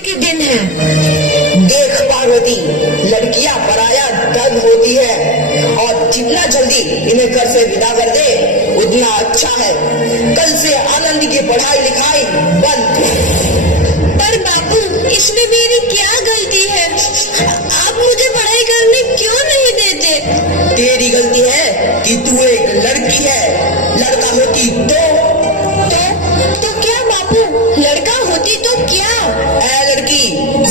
के दिन है। देख पार्वती, लड़कियां पराया धन होती है और जितना जल्दी इन्हें घर से विदा कर दे उतना अच्छा है। कल से आनंदी की पढ़ाई लिखाई बंद। पर बापू, इसमें मेरी क्या गलती है? आप मुझे पढ़ाई करने क्यों नहीं देते? तेरी गलती है कि तू एक लड़की है। लड़का होती तो क्या बापू? लड़का होती तो क्या? ऐ लड़की,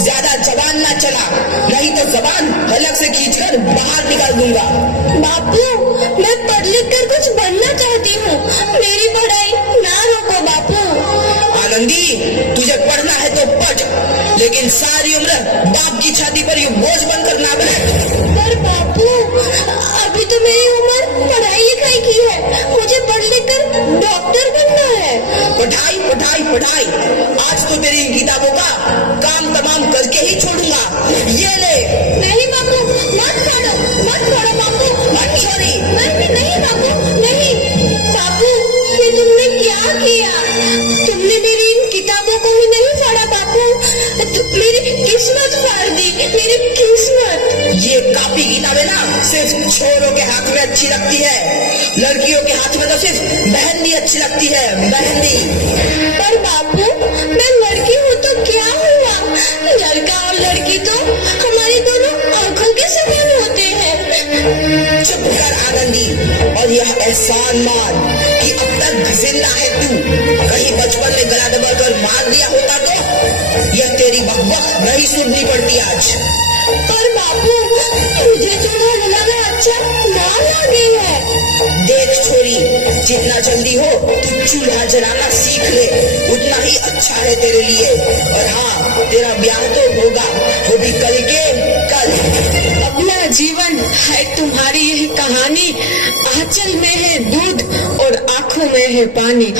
ज्यादा जबान ना चला, नहीं तो जबान हलक से खींचकर बाहर निकाल दूंगा। बापू, मैं पढ़ लिख कर कुछ बनना चाहती हूँ। मेरी पढ़ाई ना रोको बापू। आनंदी, तुझे पढ़ना है तो पढ़, लेकिन सारी उम्र बाप की छाती पर ये बोझ बनकर ना बैठ। पर बापू, अभी तो मेरी उम्र पढ़ाई लिखाई की है। मुझे पढ़ लिख कर डॉक्टर बनना है। पढ़ाई पढ़ाई पढ़ाई, आज तो तेरी किताबों का काम तमाम करके ही छोड़ूंगा। ये ले। नहीं बापू, मत छोड़ो बापू। मत छोड़ी। नहीं बापू, नहीं। बापू, ये तुमने क्या किया? तुमने मेरी इन किताबों को ही नहीं फाड़ा बापू, मेरी किस्मत फाड़ दी, मेरी किस्मत। ये कापी किताबें ना सिर्फ छोरों के हाथ में अच्छी लगती है, लड़कियों के हाथ में तो सिर्फ मेहंदी अच्छी लगती है, मेहंदी। पर बापू, मैं लड़की हूँ तो क्या हुआ? लड़का और लड़की तो हमारी दोनों आंखों के समान होते हैं। चुप कर आनंदी, और यह एहसान मान कि अब तक जिंदा है तू। कहीं बचपन में गला दबाकर मार दिया होता तो यह तेरी बकबक नहीं सुननी पड़ती आज। पर बापू, मुझे चूल्हा जलाना अच्छा ना लगे है। देख छोरी, जितना जल्दी हो तू चूल्हा जलाना सीख ले, उतना ही अच्छा है तेरे लिए। और हाँ, तेरा ब्याह तो होगा, वो भी कल के कल। अपना जीवन है तुम्हारी यह कहानी, आंचल में है दूध और आंखों में है पानी।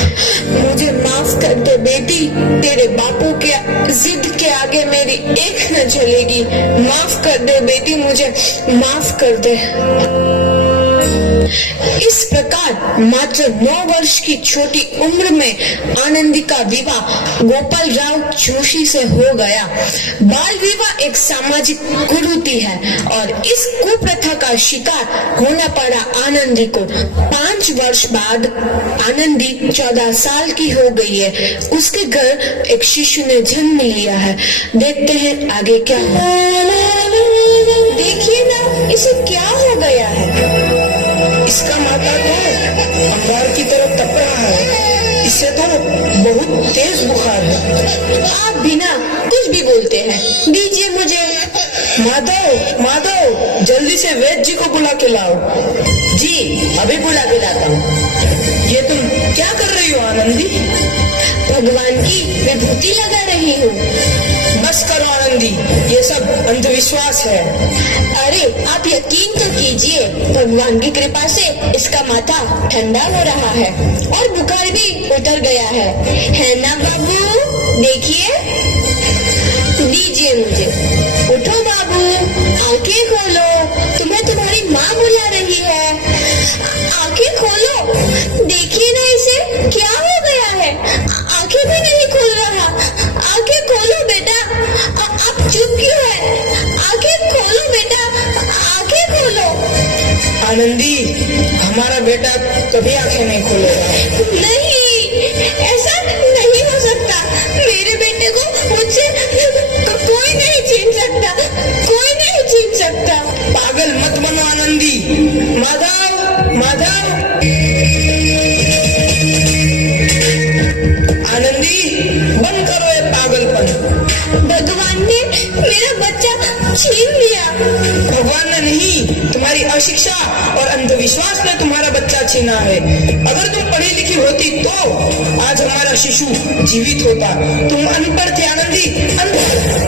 मुझे माफ कर दे बेटी, तेरे बापू के जिद के आगे मेरी एक न चलेगी। माफ कर दे बेटी, मुझे माफ कर दे। इस प्रकार मात्र 9 वर्ष की छोटी उम्र में आनंदी का विवाह गोपाल राव जोशी से हो गया। बाल विवाह एक सामाजिक कुरीति है और इस कुप्रथा का शिकार होना पड़ा आनंदी को। 5 वर्ष बाद आनंदी 14 साल की हो गई है। उसके घर एक शिशु ने जन्म लिया है। देखते हैं आगे क्या होगा। देखिए ना, इसे क्या हो गया है? इसका माथा तो अंगार की तरफ तप रहा है। इससे तो बहुत तेज बुखार है। आप बिना कुछ भी बोलते हैं, दीजिए मुझे। माधव, माधव, जल्दी से वैद्य जी को बुला के लाओ। जी, अभी बुला के लाता हूँ। ये तुम क्या कर रही हो आनंदी? भगवान की विभूति लगा रही हूँ। बस करो आनंदी, ये सब अंधविश्वास है। अरे आप यकीन तो कीजिए, भगवान की कृपा से इसका माथा ठंडा हो रहा है और बुखार भी उतर गया है ना बाबू? देखिए, दीजिए मुझे। उठो बाबू, आंखें खोलो, तुम्हें तुम्हारी माँ बुला रही है। आंखें खोलो, देखिए ना इसे क्या हो गया है। आंखें भी नहीं खुल रहा। आंखें खोलो बेटा। आप चुप क्यों है? आंखें खोलो बेटा, आंखें खोलो। आनंदी, हमारा बेटा कभी आंखें नहीं खोलेगा। नहीं, ऐसा नहीं हो सकता। मेरे बेटे को मुझसे कोई नहीं छीन सकता, कोई नहीं छीन सकता। पागल मत बनो आनंदी। माधव, माधव। आनंदी, बंद करो ये पागलपन। भगवान ने मेरा बच्चा छीन लिया। भगवान ने नहीं, तुम्हारी अशिक्षा और अंधविश्वास ने तुम्हारा बच्चा छीना है। अगर तुम पढ़ी लिखी होती तो आज हमारा शिशु जीवित होता। तुम अनपढ़ थे आनंदी, अनपढ़।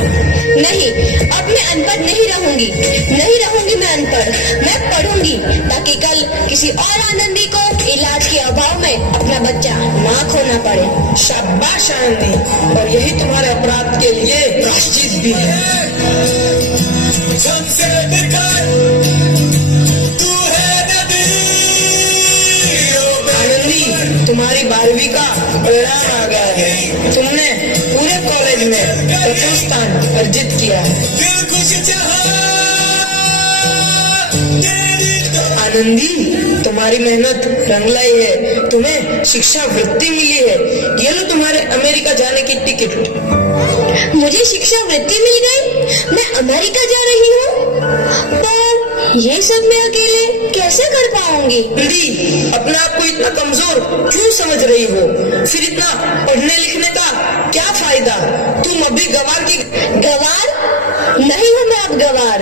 नहीं, अब मैं अनपढ़ नहीं रहूंगी, नहीं रहूंगी मैं अनपढ़। मैं पढ़ूंगी ताकि कल किसी और आनंदी को इलाज के अभाव में अपना बच्चा ना खोना पड़े। शाबाश आनंदी, और यही तुम्हारे अपराध के लिए प्रायश्चित भी है। आनंदी, तुम्हारी 12वीं का परिणाम आ गया है। तुमने पूरे कॉलेज में प्रथम स्थान अर्जित किया है। आनंदी, तुम्हारी मेहनत रंग लाई है। तुम्हें शिक्षा वृत्ति मिली है। ये लो तुम्हारे अमेरिका जाने की टिकट। मुझे शिक्षा वृत्ति मिल गई, मैं अमेरिका जा रही हूँ। पर ये सब मैं अकेले कैसे कर पाऊंगी? आनंदी, अपने आप को इतना कमजोर क्यों समझ रही हो? फिर इतना पढ़ने लिखने का क्या फायदा? तुम अभी गवार की गवार नहीं हूँ मैं अब गवार।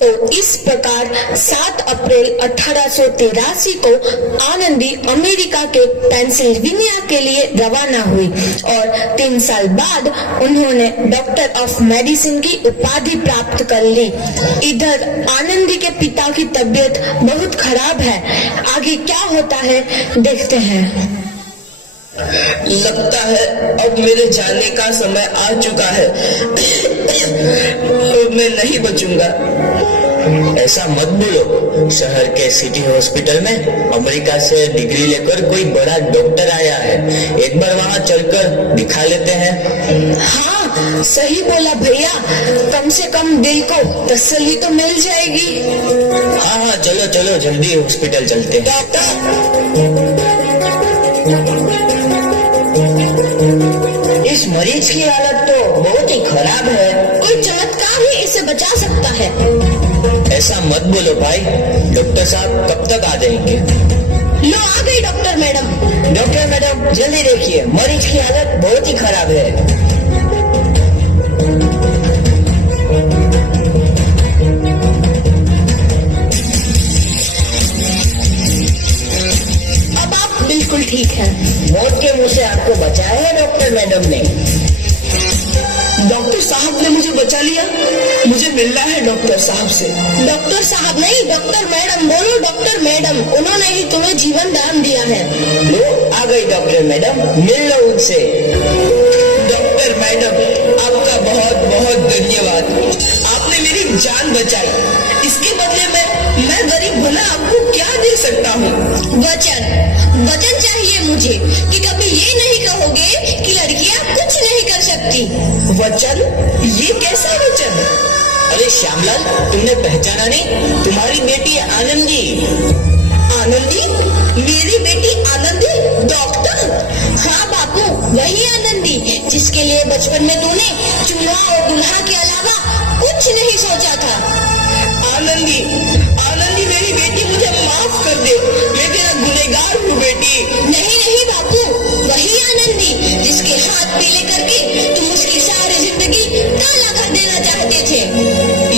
तो इस प्रकार 7 अप्रैल 1883 को आनंदी अमेरिका के पेंसिल्वेनिया के लिए रवाना हुई और 3 साल बाद उन्होंने डॉक्टर ऑफ मेडिसिन की उपाधि प्राप्त कर ली। इधर आनंदी के पिता की तबीयत बहुत खराब है। आगे क्या होता है देखते हैं। लगता है अब मेरे जाने का समय आ चुका है। मैं नहीं बचूंगा। ऐसा मत बोलो। शहर के सिटी हॉस्पिटल में अमेरिका से डिग्री लेकर कोई बड़ा डॉक्टर आया है। एक बार वहाँ चलकर दिखा लेते हैं। हाँ, सही बोला भैया। कम से कम दिल को तसल्ली तो मिल जाएगी। हाँ, चलो चलो जल्दी हॉस्पिटल चलते हैं। इस मरीज की हालत तो बहुत ही खराब है। कोई चमत्कार ही इसे बचा सकता है। ऐसा मत बोलो भाई। डॉक्टर साहब कब तक आ जाएंगे? लो आ गई डॉक्टर मैडम। डॉक्टर मैडम जल्दी देखिए, मरीज की हालत बहुत ही खराब है। अब आप बिल्कुल ठीक हैं। मौत के मुंह से आपको बचाया है डॉक्टर मैडम ने। डॉक्टर साहब ने मुझे बचा लिया। मुझे मिलना है डॉक्टर साहब से। डॉक्टर साहब नहीं, डॉक्टर मैडम बोलो। डॉक्टर मैडम, उन्होंने ही तुम्हें जीवन दान दिया है। लो आ गई डॉक्टर मैडम, मिल लो उनसे। डॉक्टर मैडम, आपका बहुत बहुत धन्यवाद। आपने मेरी जान बचाई। इसके बदले में मैं गरीब भला आपको क्या दे सकता हूँ? वचन चाहिए मुझे कि कभी ये नहीं कहोगे कि लड़कियां कुछ नहीं कर सकती। वचन? ये कैसा वचन? अरे श्यामलाल, तुमने पहचाना नहीं? तुम्हारी बेटी आनंदी। आनंदी? मेरी बेटी आनंदी डॉक्टर? हाँ बापू, वही आनंदी जिसके लिए बचपन में तूने चूल्हा और दूल्हा के अलावा कुछ नहीं सोचा था। आनंदी, आनंदी मेरी बेटी, मुझे माफ कर दे। मैं तेरा गुनहगार हूँ बेटी। नहीं नहीं बापू, वही आनंदी जिसके हाथ पीले करके तुम उसकी सारी जिंदगी काला कर देना चाहते थे।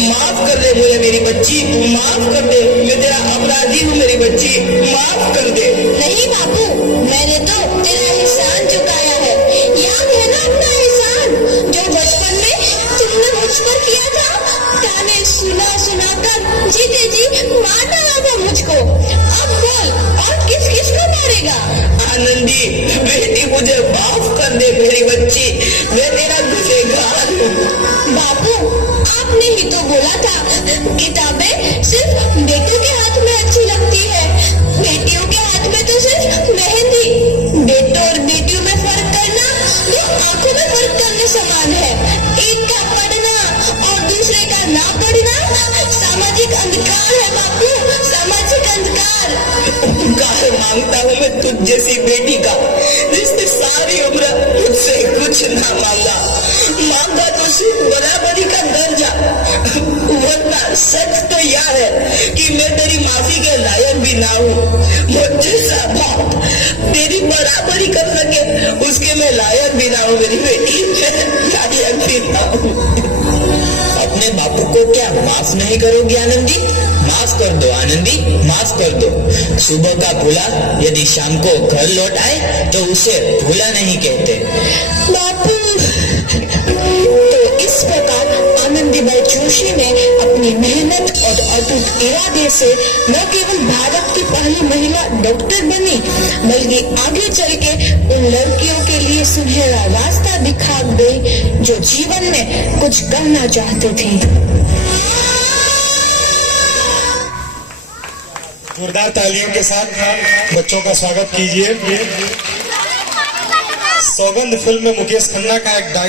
माफ कर दे मुझे मेरी बच्ची, माफ कर दे। मैं तेरा अपराधी हूँ मेरी बच्ची, माफ कर दे। नहीं बापू, मैंने तो तेरा एहसान चुकाया है। याद है ना अपना एहसान जो बचपन में तुमने मुझ पर किया था? ताने सुना सुनाकर जीते जी मार डाला था मुझको। अब बोल, और किस किस को मारेगा? आनंदी बेटी, मुझे माफ कर दे मेरी बच्ची। मैं तेरा गुनहगार हूँ। बापू, आपने ही तो बोला था किताबें सिर्फ बेटों के हाथ में अच्छी लगती है, बेटियों के हाथ में तो सिर्फ मेहंदी। बेटों और बेटियों में फर्क करना तो आंखों में फर्क करने समान है। एक का पढ़ना और दूसरे का ना पढ़ना सामाजिक अंधकार है बापू, सामाजिक अंधकार। उपकार मांगता हूँ मैं तुझ जैसी बेटी का, जिसने सारी उम्र मुझसे कुछ ना मांगा। मांगा तो सिर्फ बराबरी का दर्जा। वरना सच तो यह है कि मैं तेरी माफी के लायक भी ना हूँ। मुझ जैसा बाप तेरी बराबरी कर सके, उसके मैं लायक भी ना हूँ मेरी बेटी, लायक भी ना हूँ। अपने बापू को क्या माफ नहीं करोगी आनंदी? माफ कर दो आनंदी, माफ कर दो। सुबह का भूला यदि शाम को घर लौट आए तो उसे भूला नहीं कहते। बापू, तो इस प्रकार आनंदीबाई जोशी ने अपनी मेहनत और अटूट इरादे से न केवल भारत की पहली महिला डॉक्टर बनी, बल्कि आगे चल के उन लड़कियों के लिए सुनहरा रास्ता दिखा गई जो जीवन में कुछ करना चाहती थी। जोरदार तालियों के साथ बच्चों का स्वागत कीजिए। सौगंध फिल्म में मुकेश खन्ना का एक